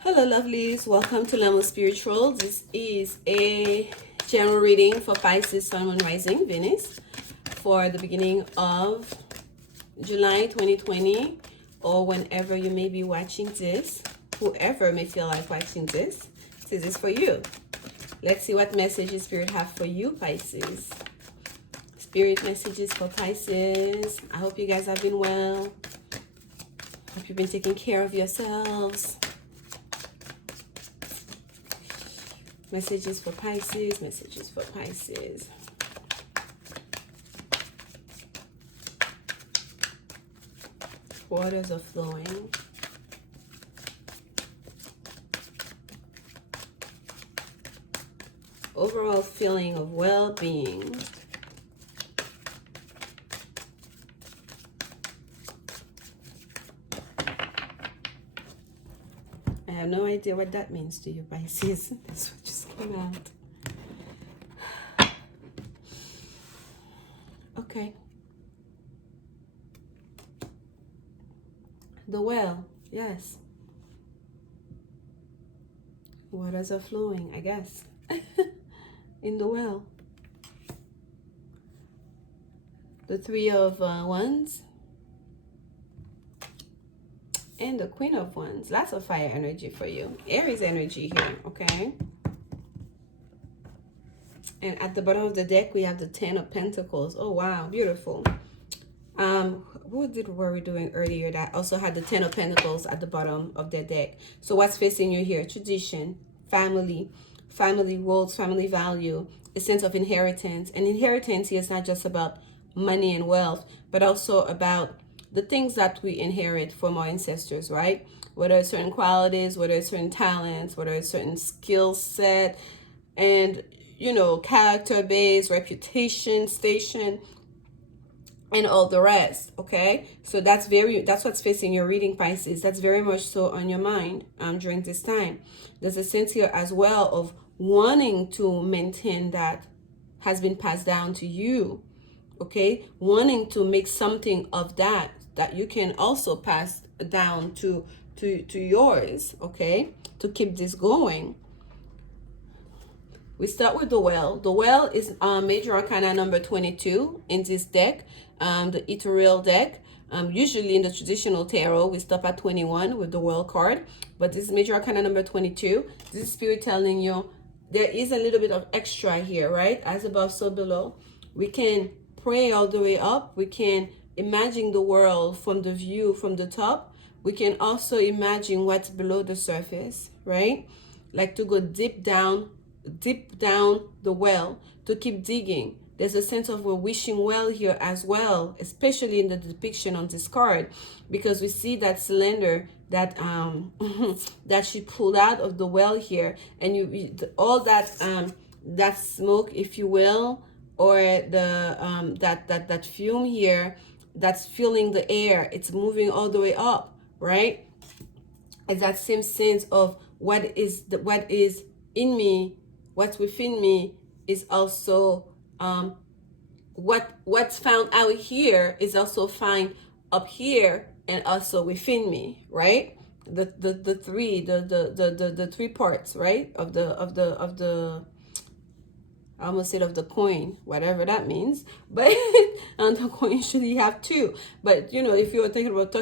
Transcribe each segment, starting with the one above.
Hello, lovelies. Welcome to Lanmouspiritual. This is a general reading for Pisces, Sun, Moon, Rising, Venus for the beginning of July 2020 or whenever you may be watching this. Whoever may feel like watching this is for you. Let's see what messages Spirit have for you, Pisces. Spirit messages for Pisces. I hope you guys have been well. Hope you've been taking care of yourselves. Messages for Pisces, messages for Pisces. Waters are flowing. Overall feeling of well-being. I have no idea what that means to you, Pisces. That's what just came out. Okay. The well, yes. Waters are flowing, I guess. In the well. The Three of Wands. And the Queen of Wands. Lots of fire energy for you. Aries energy here, okay? And at the bottom of the deck, we have the Ten of Pentacles. Oh, wow. Beautiful. What were we doing earlier that also had the Ten of Pentacles at the bottom of the deck? So what's facing you here? Tradition, family roles, family value, a sense of inheritance. And inheritance here is not just about money and wealth, but also about the things that we inherit from our ancestors, right? Whether it's certain qualities, whether it's certain talents, whether it's certain skill set, and, you know, character base, reputation, station, and all the rest, okay? So that's what's facing your reading, Pisces. That's very much so on your mind during this time. There's a sense here as well of wanting to maintain that has been passed down to you, okay? Wanting to make something of that you can also pass down to yours, okay? To keep this going. We start with the well. The well is major arcana number 22 in this deck, the ethereal deck. Usually in the traditional tarot, we stop at 21 with the well card, but this is major arcana number 22. This is Spirit telling you there is a little bit of extra here, right? As above, so below. We can pray all the way up. We can imagine the world from the view from the top. We can also imagine what's below the surface, right? Like to go deep down the well, to keep digging. There's a sense of we're wishing well here as well, especially in the depiction on this card, because we see that cylinder that that she pulled out of the well here, and all that that smoke, if you will, or the that fume here that's filling the air, it's moving all the way up, right? It's that same sense of what is in me, what's within me is also what's found out here is also found up here and also within me, right? The three parts, right, of the I almost said of the coin, whatever that means, but and the coin usually have two. But you know, if you were talking about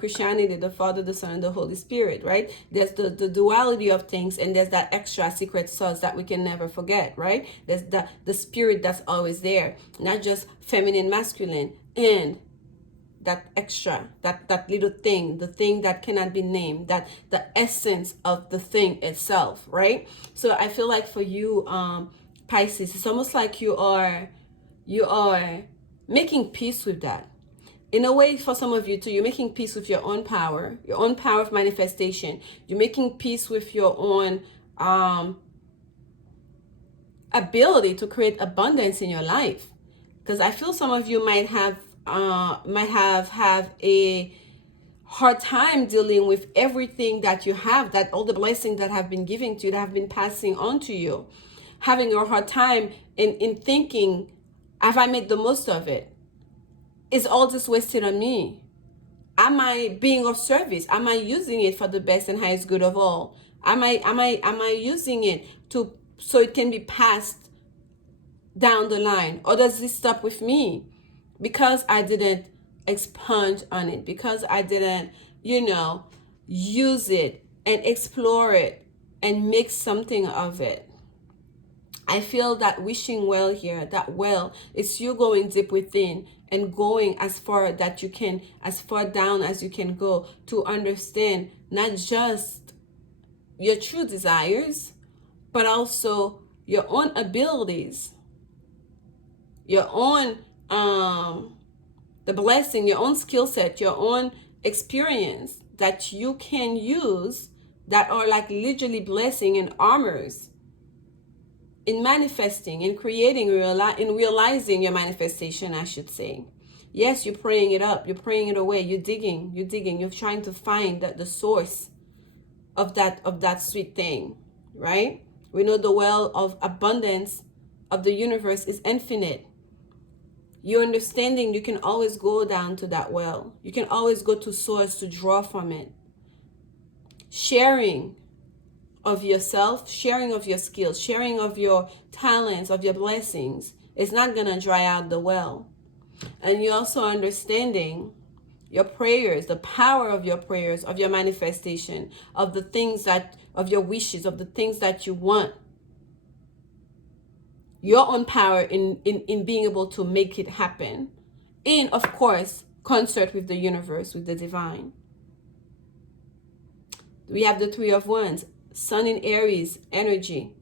Christianity, the Father, the Son, and the Holy Spirit, right? There's the duality of things, and there's that extra secret sauce that we can never forget, right? There's the spirit that's always there, not just feminine, masculine, and that extra, that little thing, the thing that cannot be named, that the essence of the thing itself, right? So I feel like for you, Pisces, it's almost like you are making peace with that. In a way, for some of you too, you're making peace with your own power of manifestation. You're making peace with your own ability to create abundance in your life. Because I feel some of you might have a hard time dealing with everything that you have, that all the blessings that have been given to you, that have been passing on to you. Having a hard time in thinking, have I made the most of it? Is all this wasted on me? Am I being of service? Am I using it for the best and highest good of all? Am I using it to so it can be passed down the line? Or does this stop with me? Because I didn't expunge on it, because I didn't, use it and explore it and make something of it. I feel that wishing well here, that well, it's you going deep within and going as far that you can, as far down as you can go, to understand not just your true desires, but also your own abilities, your own the blessing, your own skill set, your own experience that you can use, that are like literally blessing and armors in manifesting, in creating, in realizing your manifestation, I should say. Yes, you're praying it up, you're praying it away, you're digging, you're trying to find the source of that sweet thing, right? We know the well of abundance of the universe is infinite. You're understanding you can always go down to that well. You can always go to source to draw from it. Sharing of yourself, sharing of your skills, sharing of your talents, of your blessings is not going to dry out the well. And you're also understanding your prayers, the power of your prayers, of your manifestation, of the things that, of your wishes, of the things that you want. Your own power in being able to make it happen. In, of course, concert with the universe, with the divine. We have the Three of Wands, Sun in Aries energy.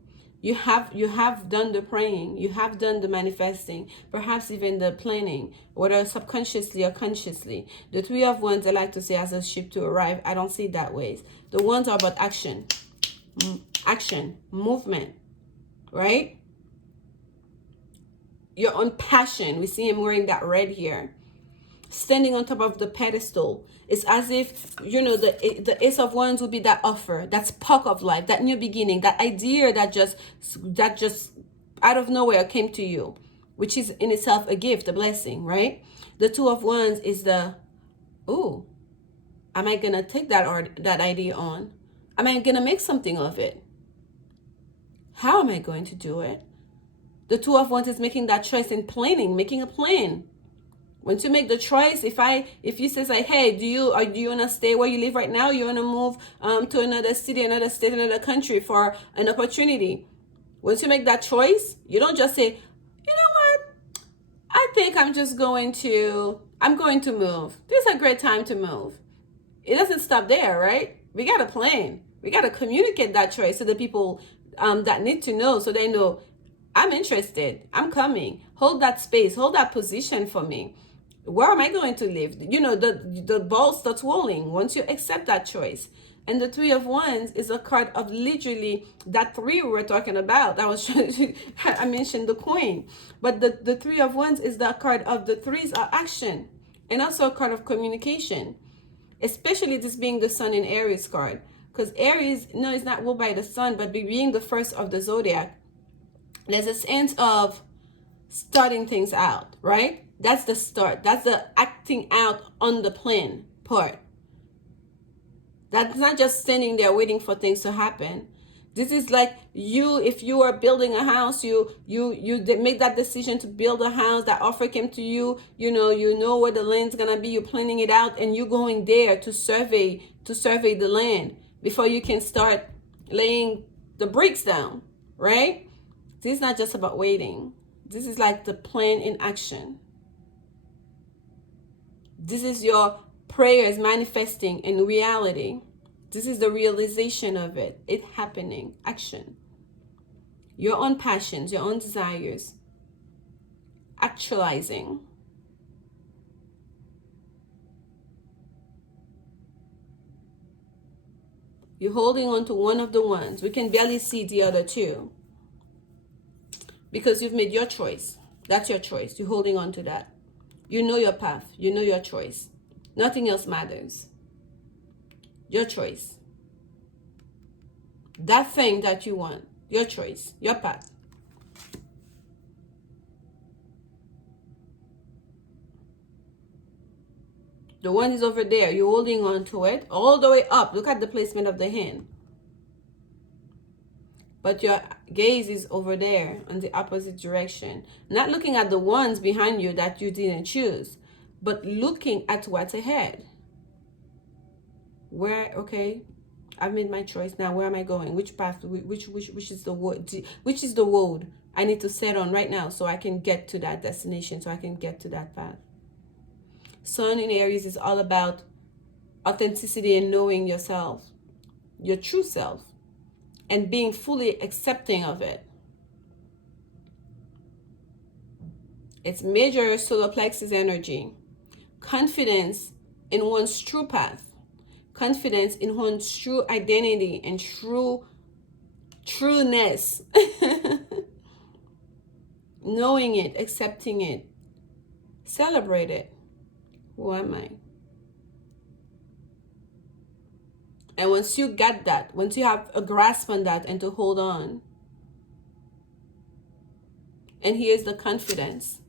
You have done the praying, you have done the manifesting, perhaps even the planning, whether subconsciously or consciously. The Three of Wands, I like to say, as a ship to arrive. I don't see it that way. The ones are about action, movement, right? Your own passion. We see him wearing that red here, standing on top of the pedestal. It's as if, the Ace of Wands would be that offer, that spark of life, that new beginning, that idea that just out of nowhere came to you, which is in itself a gift, a blessing, right? The Two of Wands is the, ooh, am I gonna take that idea on? Am I gonna make something of it? How am I going to do it? The Two of Wands is making that choice and planning, making a plan. Once you make the choice, if you say like, hey, do you want to stay where you live right now? You want to move to another city, another state, another country for an opportunity? Once you make that choice, you don't just say, you know what? I think I'm going to move. This is a great time to move. It doesn't stop there, right? We got to plan. We got to communicate that choice to the people that need to know, so they know, I'm interested, I'm coming. Hold that space, hold that position for me. Where am I going to live? The ball starts rolling once you accept that choice. And the Three of Wands is a card of literally that three we were talking about. I mentioned the Queen. But the Three of Wands is the card of the threes are action. And also a card of communication. Especially this being the Sun in Aries card. Because Aries, no, it's not ruled by the sun, but being the first of the zodiac, there's a sense of starting things out, right? That's the start. That's the acting out on the plan part. That's not just standing there waiting for things to happen. This is like if you are building a house, you make that decision to build a house, that offer came to you, you know where the land's gonna be, you're planning it out, and you're going there to survey the land before you can start laying the bricks down, right? This is not just about waiting. This is like the plan in action. This is your prayers manifesting in reality. This is the realization of it. It happening. Action. Your own passions, your own desires. Actualizing. You're holding on to one of the ones. We can barely see the other two. Because you've made your choice. That's your choice. You're holding on to that. You know your path. You know your choice. Nothing else matters. Your choice. That thing that you want. Your choice. Your path. The wand is over there. You're holding on to it all the way up. Look at the placement of the hand. But your gaze is over there in the opposite direction. Not looking at the ones behind you that you didn't choose, but looking at what's ahead. Where, okay, I've made my choice. Now where am I going? Which path, which is the road? Which is the road I need to set on right now so I can get to that destination, so I can get to that path. Sun in Aries is all about authenticity and knowing yourself, your true self, and being fully accepting of it. It's major solar plexus energy. Confidence in one's true path. Confidence in one's true identity and trueness. Knowing it, accepting it. Celebrate it. Who am I? And once you get that, once you have a grasp on that and to hold on, and here's the confidence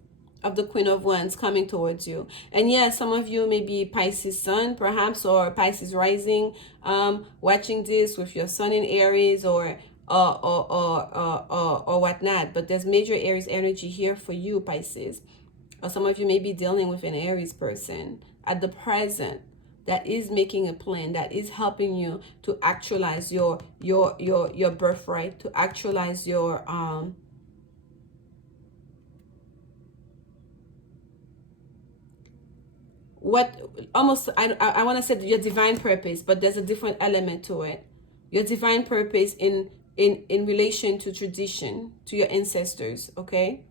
of the Queen of Wands coming towards you. And yes, some of you may be Pisces Sun, perhaps, or Pisces Rising, watching this with your Sun in Aries or whatnot. But there's major Aries energy here for you, Pisces. Or some of you may be dealing with an Aries person at the present that is making a plan, that is helping you to actualize your birthright, to actualize your I want to say your divine purpose, but there's a different element to it. Your divine purpose in relation to tradition, to your ancestors, okay?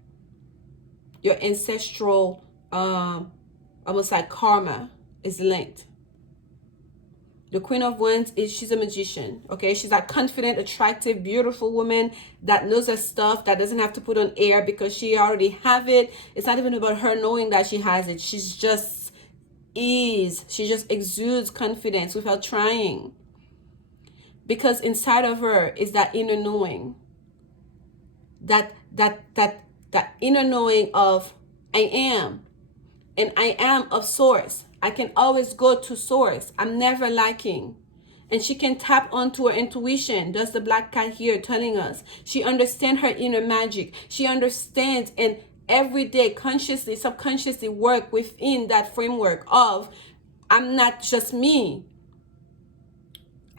Your ancestral almost like karma is linked. The Queen of Wands she's a magician, okay? She's a confident, attractive, beautiful woman that knows her stuff, that doesn't have to put on air because she already have it. It's not even about her knowing that she has it. She just exudes confidence without trying. Because inside of her is that inner knowing. That inner knowing of I am. And I am of source. I can always go to source. I'm never lacking. And she can tap onto her intuition. Does the black cat here telling us? She understands her inner magic. She understands and every day consciously, subconsciously work within that framework of I'm not just me.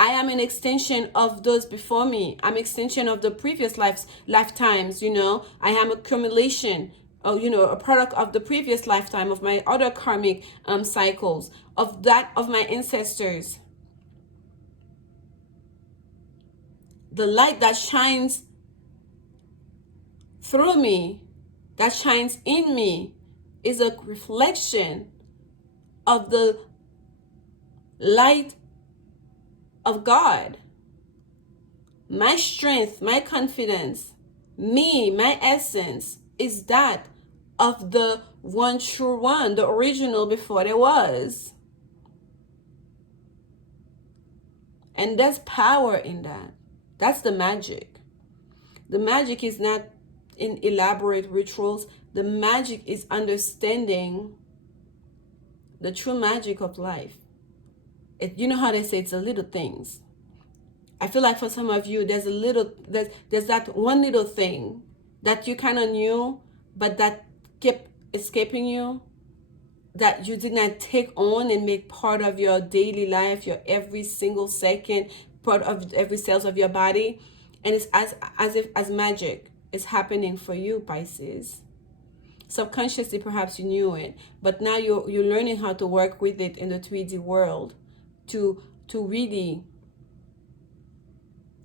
I am an extension of those before me. I'm an extension of the previous lifetimes, you know. I am accumulation. A product of the previous lifetime, of my other karmic cycles, of my ancestors. The light that shines through me, that shines in me, is a reflection of the light of God. My strength, my confidence, me, my essence, is that of the one true one, the original before there was. And there's power in that. That's the magic. The magic is not in elaborate rituals. The magic is understanding the true magic of life. You know how they say it's the little things. I feel like for some of you, there's that one little thing that you kind of knew, but that kept escaping you, that you did not take on and make part of your daily life, your every single second, part of every cells of your body. And it's as magic is happening for you, Pisces. Subconsciously, perhaps you knew it, but now you're learning how to work with it in the 3D world to really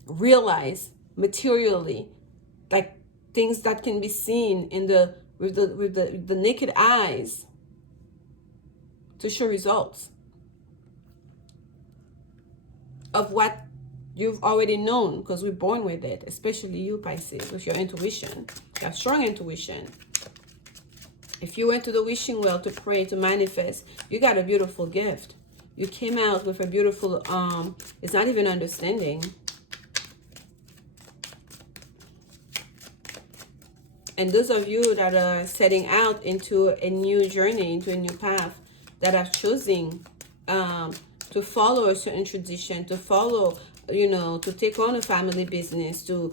realize materially, like things that can be seen with the naked eyes, to show results of what you've already known, because we're born with it, especially you, Pisces, with your intuition. You have strong intuition. If you went to the wishing well to pray, to manifest, you got a beautiful gift. You came out with a beautiful, it's not even understanding. And those of you that are setting out into a new journey, into a new path, that have chosen to follow a certain tradition, to follow, you know, to take on a family business, to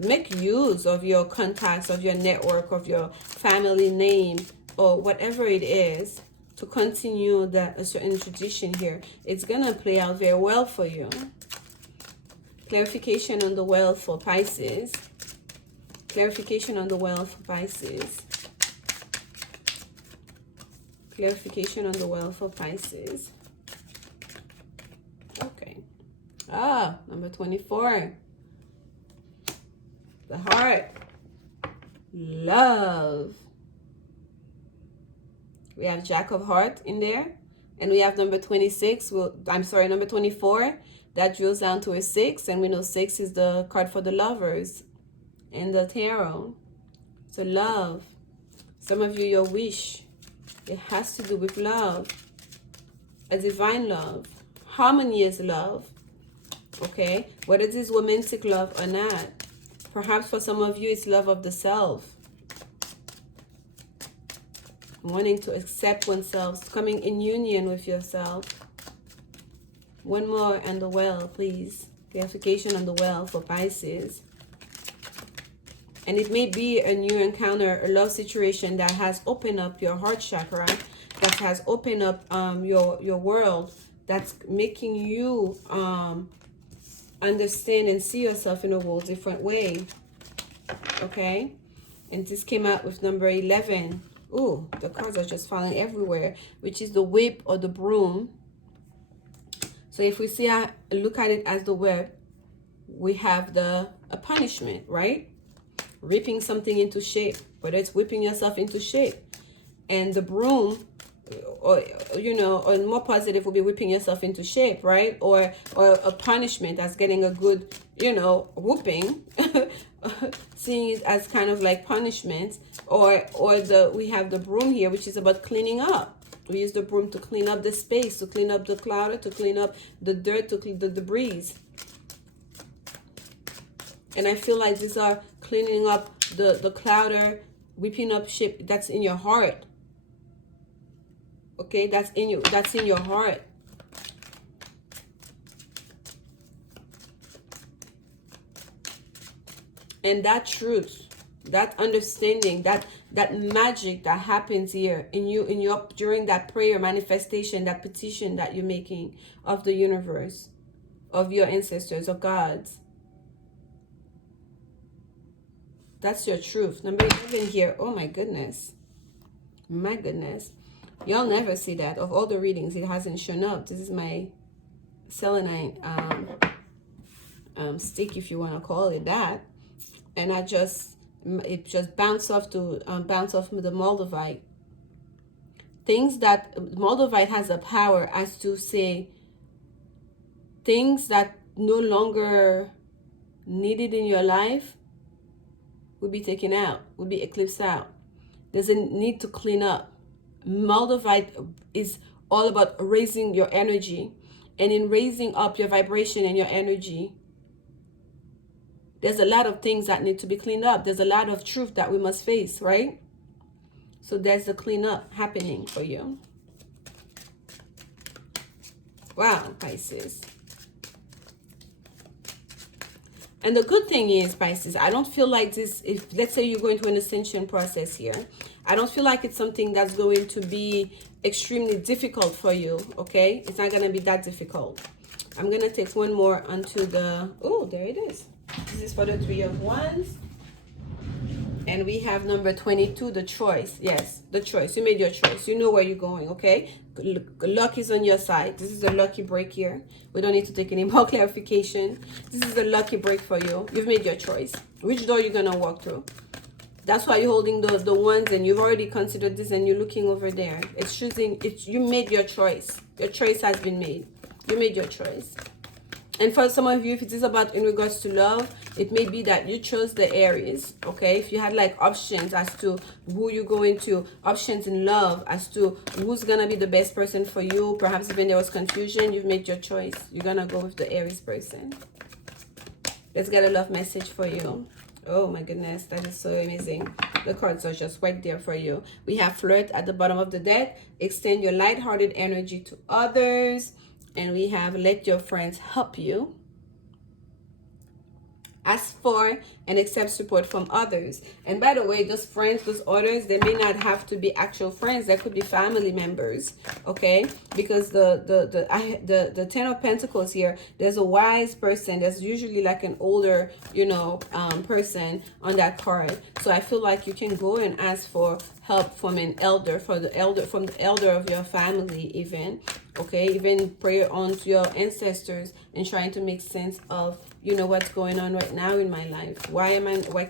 make use of your contacts, of your network, of your family name, or whatever it is, to continue that a certain tradition here. It's gonna play out very well for you. Clarification on the wealth for Pisces. Clarification on the wealth for Pisces. Clarification on the wealth for Pisces. Okay. Ah, number 24. The heart. Love. We have Jack of Hearts in there. And we have number 26. Well, I'm sorry, number 24. That drills down to a 6. And we know 6 is the card for the lovers in the tarot. So love. Some of you, your wish, it has to do with love. A divine love. Harmonious love. Okay? Whether it is romantic love or not. Perhaps for some of you, it's love of the self. Wanting to accept oneself, coming in union with yourself. One more on the well, please. Clarification on the well for Pisces. And it may be a new encounter, a love situation that has opened up your heart chakra, that has opened up your world, that's making you understand and see yourself in a whole different way. Okay? And this came out with number 11. Ooh, the cards are just falling everywhere, which is the whip or the broom. So if we see, look at it as the whip, we have a punishment, right? Ripping something into shape, whether it's whipping yourself into shape. And the broom, or, you know, or more positive would be whipping yourself into shape, right? Or a punishment as getting a good, you know, whooping. Seeing it as kind of like punishment. Or we have the broom here, which is about cleaning up. We use the broom to clean up the space, to clean up the clutter, to clean up the dirt, to clean the debris. And I feel like these are cleaning up the clutter, whipping up shape that's in your heart. Okay, that's in your heart. And that truth, that understanding, that magic that happens here in your during that prayer manifestation, that petition that you're making of the universe, of your ancestors, of gods. That's your truth. Number 11 here. Oh my goodness. My goodness. Y'all never see that. Of all the readings, it hasn't shown up. This is my selenite stick, if you want to call it that. And it just bounced off to bounce off the Moldavite. Things that Moldavite has a power as to say things that no longer needed in your life will be taken out, will be eclipsed out. There's a need to clean up. Moldavite is all about raising your energy, and in raising up your vibration and your energy, there's a lot of things that need to be cleaned up. There's a lot of truth that we must face, right? So there's the cleanup happening for you. Wow, Pisces. And the good thing is, Pisces, I don't feel like this, if let's say you're going through an ascension process here, I don't feel like it's something that's going to be extremely difficult for you, okay? It's not going to be that difficult. I'm going to take one more onto the, oh, there it is. This is for the 3 of Wands. And we have number 22, the choice. Yes, the choice. You made your choice. You know where you're going, okay? Luck is on your side. This is a lucky break here. We don't need to take any more clarification. This is a lucky break for you. You've made your choice. Which door you're going to walk through? That's why you're holding the ones, and you've already considered this, and you're looking over there. It's choosing. You made your choice. Your choice has been made. You made your choice. And for some of you, if it is about in regards to love, it may be that you chose the Aries, okay? If you had like options as to who you're going to, options in love as to who's going to be the best person for you, perhaps even there was confusion, you've made your choice. You're going to go with the Aries person. Let's get a love message for you. Oh my goodness, that is so amazing. The cards are just right there for you. We have flirt at the bottom of the deck. Extend your lighthearted energy to others. And we have let your friends help you. Ask for and accept support from others. And by the way, those friends, those others, they may not have to be actual friends. They could be family members, okay? Because the Ten of Pentacles here, there's a wise person. There's usually like an older, you know, person on that card. So I feel like you can go and ask for help from an elder, from the elder of your family, even, okay? Even pray on to your ancestors and trying to make sense of, you know, what's going on right now in my life. Why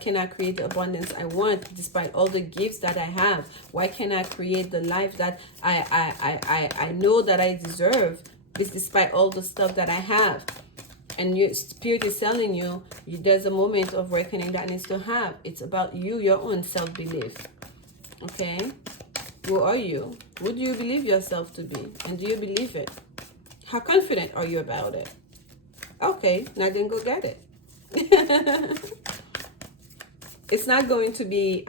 can't I create the abundance I want despite all the gifts that I have? Why can't I create the life that I know that I deserve despite all the stuff that I have? And your spirit is telling you, there's a moment of reckoning that needs to have. It's about you, your own self-belief. Okay? Who are you? Who do you believe yourself to be? And do you believe it? How confident are you about it? Okay, now then go get it. It's not going to be,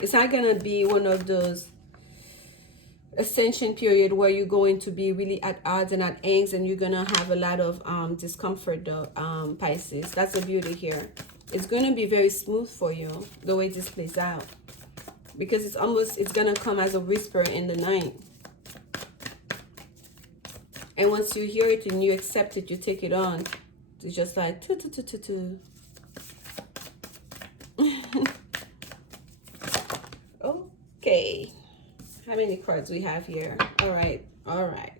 it's not going to be one of those ascension period where you're going to be really at odds and at angst and you're going to have a lot of discomfort though, Pisces. That's the beauty here. It's going to be very smooth for you, the way this plays out. Because it's going to come as a whisper in the night. And once you hear it and you accept it, you take it on. It's just like, Okay. How many cards we have here? All right. All right.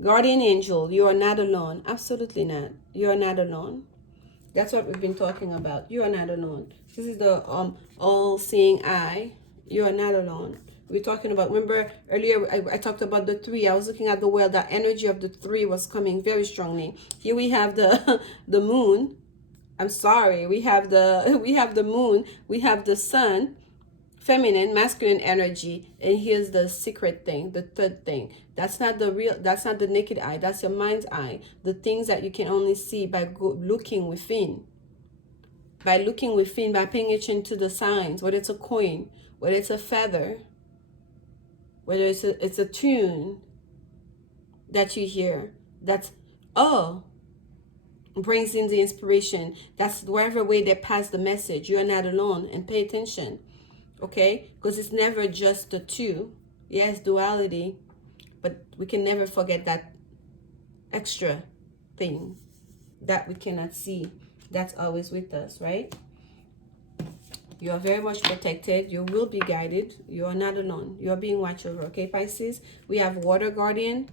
Guardian angel, you are not alone. Absolutely not. You are not alone. That's what we've been talking about. You are not alone. This is the all-seeing eye. You are not alone. We're talking about, remember earlier I talked about the 3. I was looking at the well. That energy of the 3 was coming very strongly. Here we have the the moon. I'm sorry. We have the moon. We have the sun, feminine, masculine energy, and here's the secret thing, the third thing. That's not the naked eye. That's your mind's eye. The things that you can only see by looking within. By looking within, by paying attention to the signs, whether it's a coin, whether it's a feather, whether it's a tune that you hear, that's, brings in the inspiration. That's wherever way they pass the message. You're not alone, and pay attention, okay? Because it's never just the two. Yes, duality, but we can never forget that extra thing that we cannot see. That's always with us, right? You are very much protected. You will be guided. You are not alone. You are being watched over. Okay, Pisces? We have water guardian.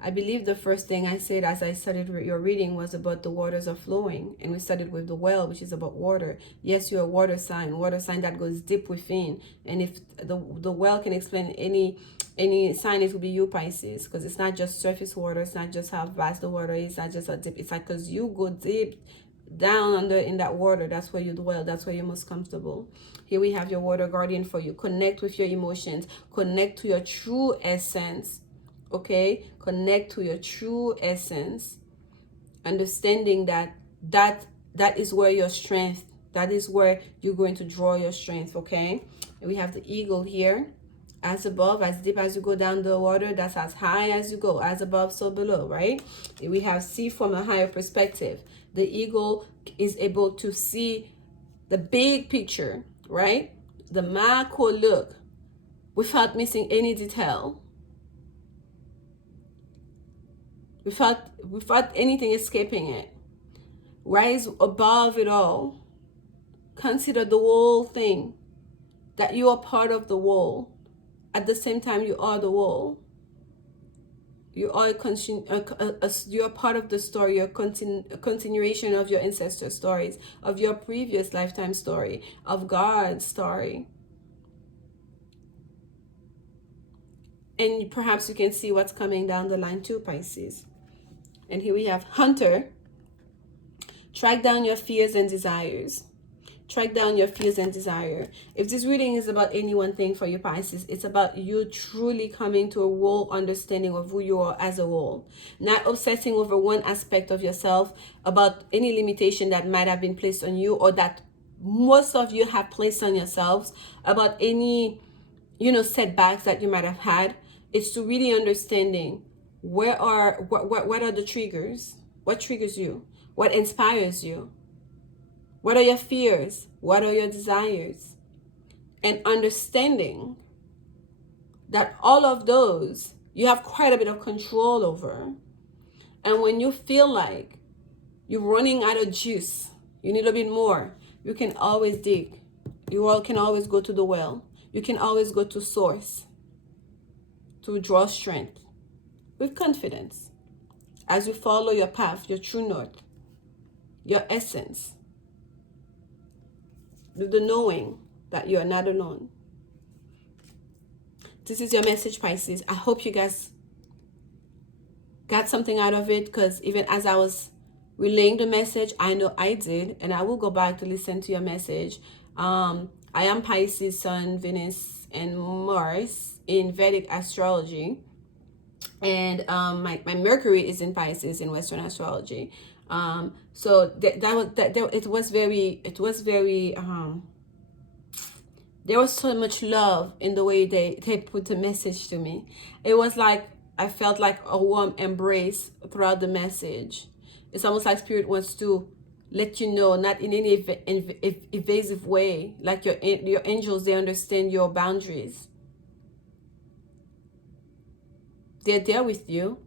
I believe the first thing I said as I started your reading was about the waters are flowing. And we started with the well, which is about water. Yes, you're a water sign that goes deep within. And if the well can explain any sign, it will be you, Pisces. Because it's not just surface water. It's not just how vast the water is. It's not just how deep. It's like because you go deep down under in that water. That's where you dwell. That's where you're most comfortable. Here we have your water guardian for you. Connect with your emotions. Connect to your true essence. Okay, connect to your true essence, understanding that is where your strength, that is where you're going to draw your strength. Okay, and we have the eagle here. As above, as deep as you go down the water, that's as high as you go. As above, so below, right? We have see from a higher perspective. The eagle is able to see the big picture, right? The macro look without missing any detail. Without anything escaping it. Rise above it all. Consider the whole thing. That you are part of the whole. At the same time, you are the whole. You are you're part of the story. You're a continuation of your ancestor stories, of your previous lifetime story, of God's story. And perhaps you can see what's coming down the line too, Pisces. And here we have Hunter. Track down your fears and desires. Track down your fears and desire. If this reading is about any one thing for you, Pisces, it's about you truly coming to a whole understanding of who you are as a whole. Not obsessing over one aspect of yourself, about any limitation that might have been placed on you or that most of you have placed on yourselves, about any, setbacks that you might have had. It's to really understanding what are the triggers, what triggers you, what inspires you, what are your fears, what are your desires, and understanding that all of those you have quite a bit of control over. And when you feel like you're running out of juice, you need a bit more, you can always dig. You all can always go to the well. You can always go to source to draw strength with confidence as you follow your path, your true north, your essence, with the knowing that you are not alone. This is your message, Pisces. I hope you guys got something out of it, because even as I was relaying the message, I know I did, and I will go back to listen to your message. I am Pisces, Sun, Venus, and Mars in Vedic astrology, and my Mercury is in Pisces in Western astrology. So it was very there was so much love in the way they put the message to me. It was like I felt like a warm embrace throughout the message. It's almost like Spirit wants to let you know, not in any evasive way, like your angels, they understand your boundaries. They're there with you.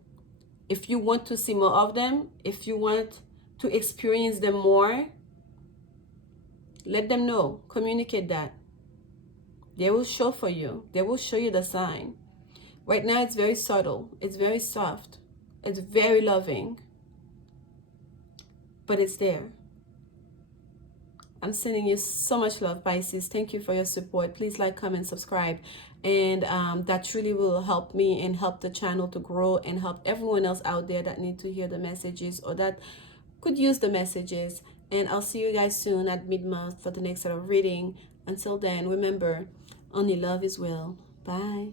If you want to see more of them, if you want to experience them more, let them know. Communicate that. They will show for you. They will show you the sign. Right now, it's very subtle. It's very soft. It's very loving. But it's there. I'm sending you so much love, Pisces. Thank you for your support. Please like, comment, subscribe. And that truly will help me and help the channel to grow and help everyone else out there that need to hear the messages or that could use the messages. And I'll see you guys soon at mid-month for the next set of reading. Until then, remember, only love is real. Bye.